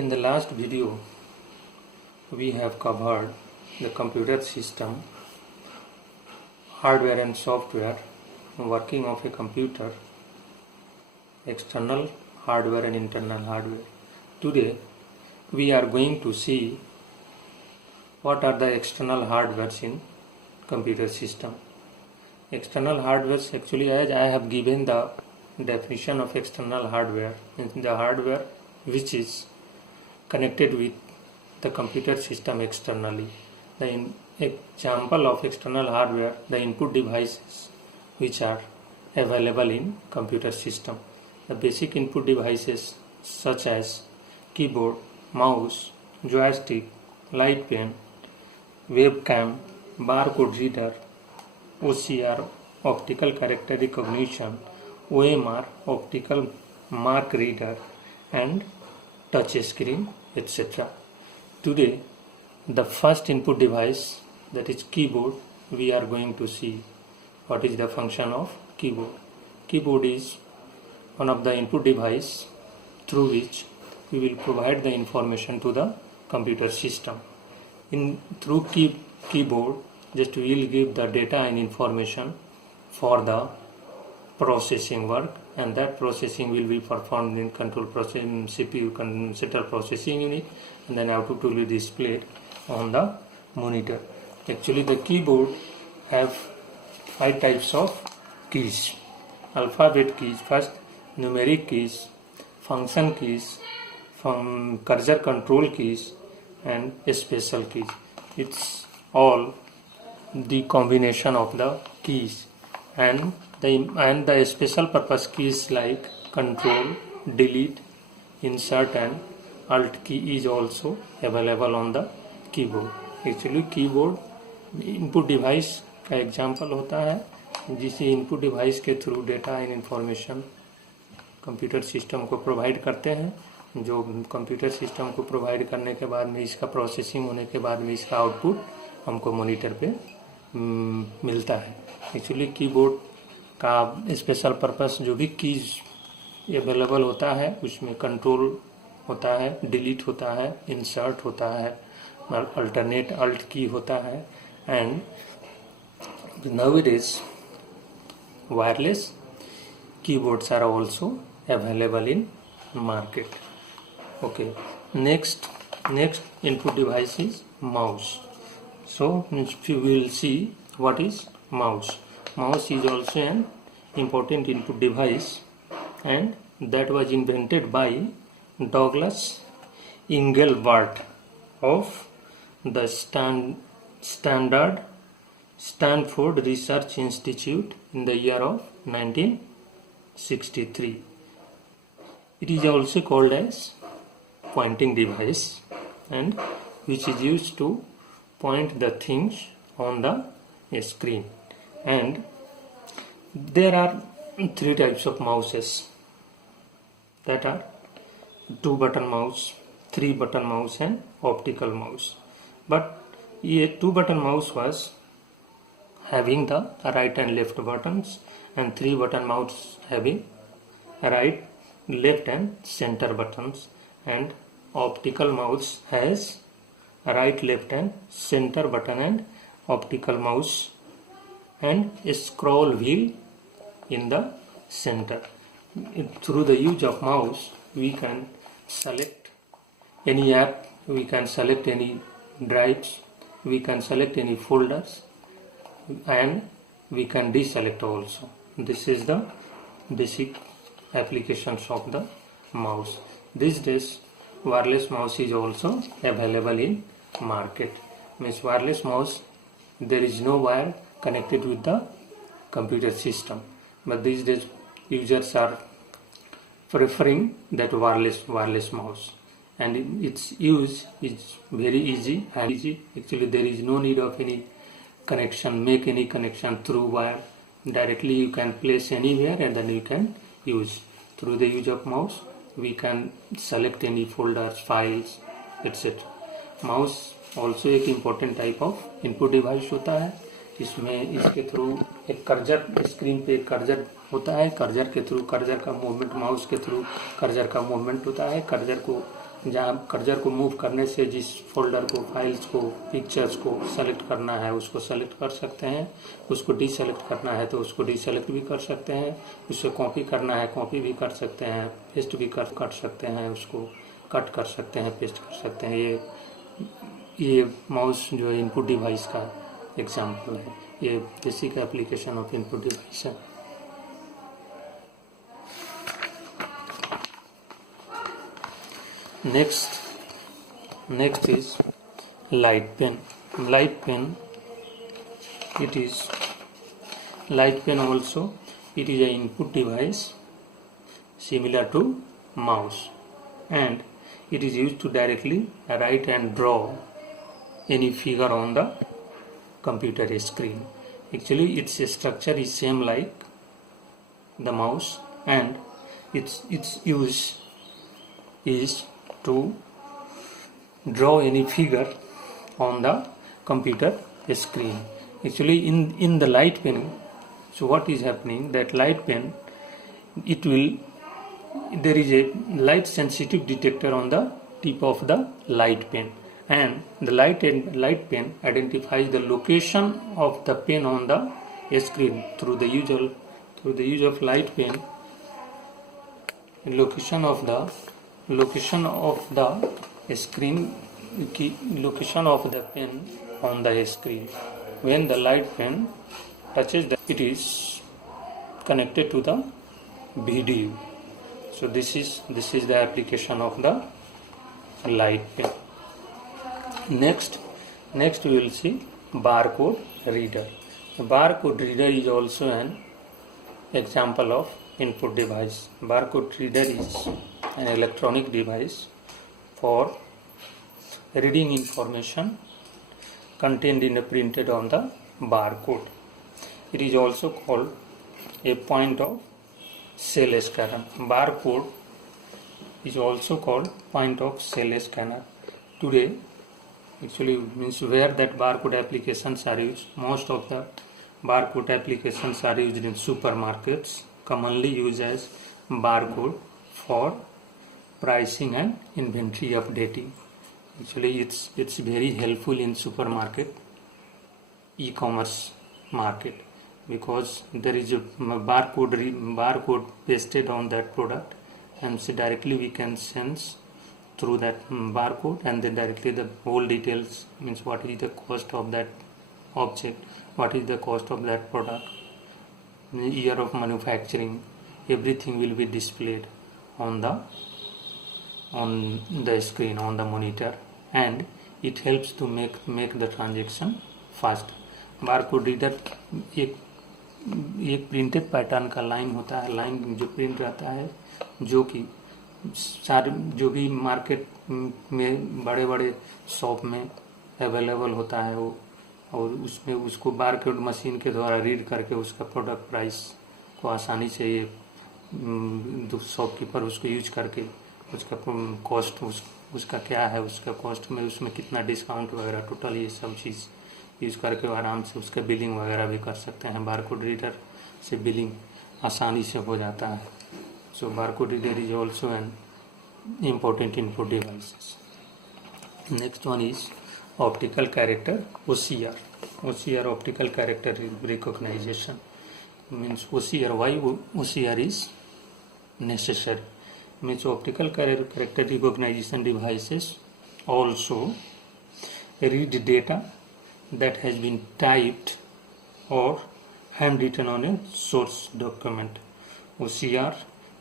In the last video, we have covered the computer system, hardware and software, working of a computer, external hardware and internal hardware. Today, we are going to see what are the external hardwares in computer system. External hardwares, actually, as I have given the definition of external hardware, means the hardware which is connected with the computer system externally. The example of external hardware, the input devices which are available in computer system. The basic input devices such as keyboard, mouse, joystick, light pen, webcam, barcode reader, OCR, optical character recognition, OMR, optical mark reader, and touch screen, etc. Today, the first input device, that is keyboard, we are going to see what is the function of keyboard. Keyboard is one of the input device through which we will provide the information to the computer system. Through keyboard, just we will give the data and information for the processing work, and that processing will be performed in control processing CPU central processing unit, and then output will be displayed on the monitor. Actually, the keyboard have 5 types of keys: alphabet keys, first numeric keys, function keys, cursor control keys, and special keys. It's all the combination of the keys, and the special purpose keys like control, delete, insert and alt key is also available on the keyboard. Actually keyboard input device का example होता है जिसे input device के through data and information computer system को provide करते हैं, जो computer system को प्रोवाइड करने के बाद में इसका प्रोसेसिंग होने के बाद में इसका आउटपुट हमको मॉनिटर पे मिलता है. एक्चुअली कीबोर्ड का स्पेशल पर्पस जो भी कीज अवेलेबल होता है उसमें कंट्रोल होता है, डिलीट होता है, इंसर्ट होता है, अल्टरनेट अल्ट की होता है, and nowadays wireless keyboards are also available in market. Okay, next input device is mouse. So we will see what is mouse. Mouse is also an important input device, and that was invented by Douglas Engelbart of the Stanford Research Institute in the year of 1963. It is also called as pointing device, and which is used to point the things on the screen. And there are 3 types of mouses, that are 2-button mouse, 3-button mouse and optical mouse. But a 2-button mouse was having the right and left buttons, and 3-button mouse having right, left and center buttons, and optical mouse has right, left and center button and optical mouse and a scroll wheel in the center. Through the use of mouse we can select any app, we can select any drives, we can select any folders, and we can deselect also. This is the basic applications of the mouse. These days wireless mouse is also available in market. Means wireless mouse, there is no wire connected with the computer system, but these days users are preferring that wireless mouse, and its use is very easy. Actually there is no need of any connection, make any connection through wire. Directly you can place anywhere and then you can use. Through the use of mouse we can select any folders, files, etc. Mouse also एक important type of input device होता है. इसमें इसके through एक cursor, screen पे एक cursor होता है, कर्जर के थ्रू कर्जर का मूवमेंट, माउस के थ्रू कर्जर का मूवमेंट होता है. कर्जर को जहाँ कर्सर को मूव करने से जिस फोल्डर को, फाइल्स को, पिक्चर्स को सेलेक्ट करना है उसको सेलेक्ट कर सकते हैं, उसको डीसेलेक्ट करना है तो उसको डीसेलेक्ट भी कर सकते हैं, उससे कॉपी करना है कॉपी भी कर सकते हैं, पेस्ट भी कर सकते हैं, उसको कट कर सकते हैं, पेस्ट कर सकते हैं। ये माउस जो है इनपुट डिवाइस का एग्जाम्पल है। ये basic application of input device है। Next is light pen. Light pen also, it is an input device similar to mouse, and it is used to directly write and draw any figure on the computer screen. Actually its structure is same like the mouse, and its use is to draw any figure on the computer screen. Actually in the light pen, so what is happening, that light pen, there is a light sensitive detector on the tip of the light pen, and the light pen identifies the location of the pen on the screen through the use of light pen. Location of the screen, location of the pen on the screen. When the light pen touches it is connected to the video. So this is the application of the light pen. Next we will see barcode reader. The barcode reader is also an example of input device. Barcode reader is an electronic device for reading information contained in the printed on the barcode. It is also called a point of sale scanner. Barcode is also called point of sale scanner. Today, actually means where that barcode applications are used. Most of the barcode applications are used in supermarkets, commonly used as barcode for pricing and inventory updating. Actually it's very helpful in supermarket, e-commerce market, because there is a barcode pasted on that product, and so directly we can sense through that barcode, and then directly the whole details, means what is the cost of that object, what is the cost of that product, year of manufacturing, everything will be displayed on the screen, on the monitor, and it helps to make the transaction fast. Barcode reader एक printed pattern का line होता है, line जो print रहता है, जो कि जो भी मार्केट में बड़े बड़े शॉप में अवेलेबल होता है वो, और उसमें उसको बारकोड मशीन के द्वारा रीड करके उसका प्रोडक्ट प्राइस को आसानी से ये शॉपकीपर उसको यूज करके उसका कॉस्ट उसका क्या है, उसका कॉस्ट में उसमें कितना डिस्काउंट वगैरह, टोटल ये सब चीज़ यूज़ करके आराम से उसका बिलिंग वगैरह भी कर सकते हैं। बारकोड रीडर से बिलिंग आसानी से हो जाता है। So barcode reader is also an important input devices. Next one is optical character OCR, optical character recognition. Means OCR, why OCR is necessary, means optical character recognition devices also read data that has been typed or handwritten on a source document. OCR,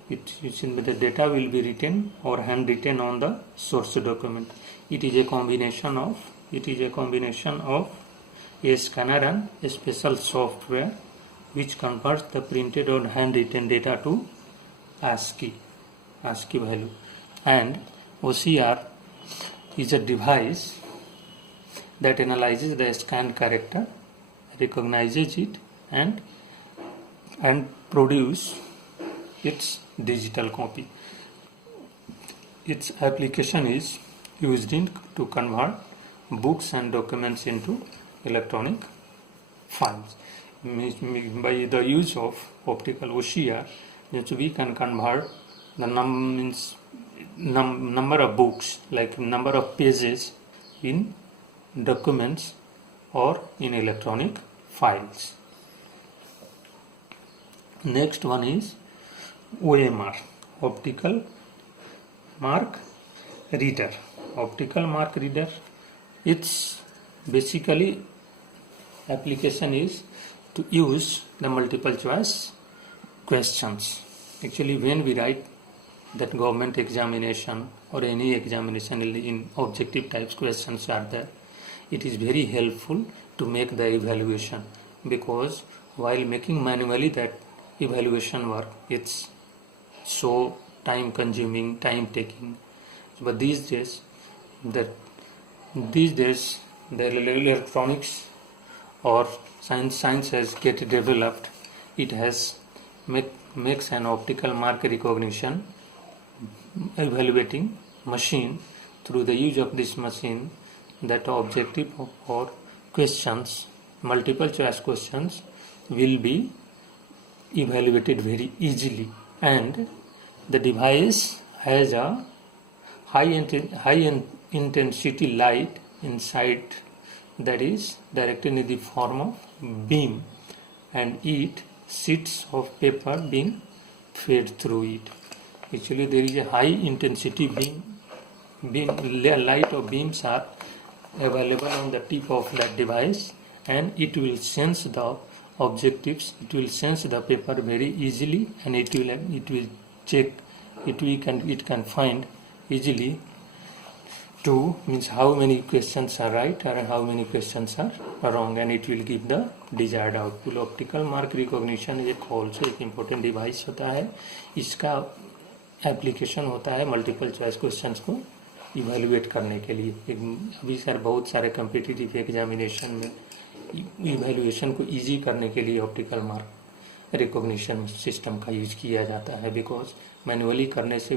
the data will be written or handwritten on the source document. It is a combination of a scanner and a special software which converts the printed or handwritten data to ASCII value. And OCR is a device that analyzes the scanned character, recognizes it, and produce its digital copy. Its application is used to convert books and documents into electronic files. By the use of optical OCR, we can convert the number of books, like number of pages in documents or in electronic files. Next one is OMR, optical mark reader. Optical mark reader, its basically application is to use the multiple choice questions. Actually, when we write that government examination or any examination in objective types questions are there, it is very helpful to make the evaluation, because while making manually that evaluation work, it's so time consuming, time taking. But these days the electronics or science has get developed. It has makes an optical mark recognition evaluating machine. Through the use of this machine, that objective or questions, multiple choice questions, will be evaluated very easily, and the device has a high intensity light inside, that is directed in the form of beam, and it sheets of paper being fed through it. Actually, there is a high intensity beam light or beams are available on the tip of that device, and it will sense the objectives, it will sense the paper very easily, and it will check, it can find easily to means how many questions are right and how many questions are wrong, and it will give the desired output. Optical mark recognition एक also एक important device होता है. इसका application होता है multiple choice questions को evaluate करने के लिए. अभी सर बहुत सारे कम्पिटिटिव एग्जामिनेशन में इवेलुएशन को इजी करने के लिए ऑप्टिकल मार्क रिकॉग्निशन सिस्टम का यूज किया जाता है, बिकॉज मैनुअली करने से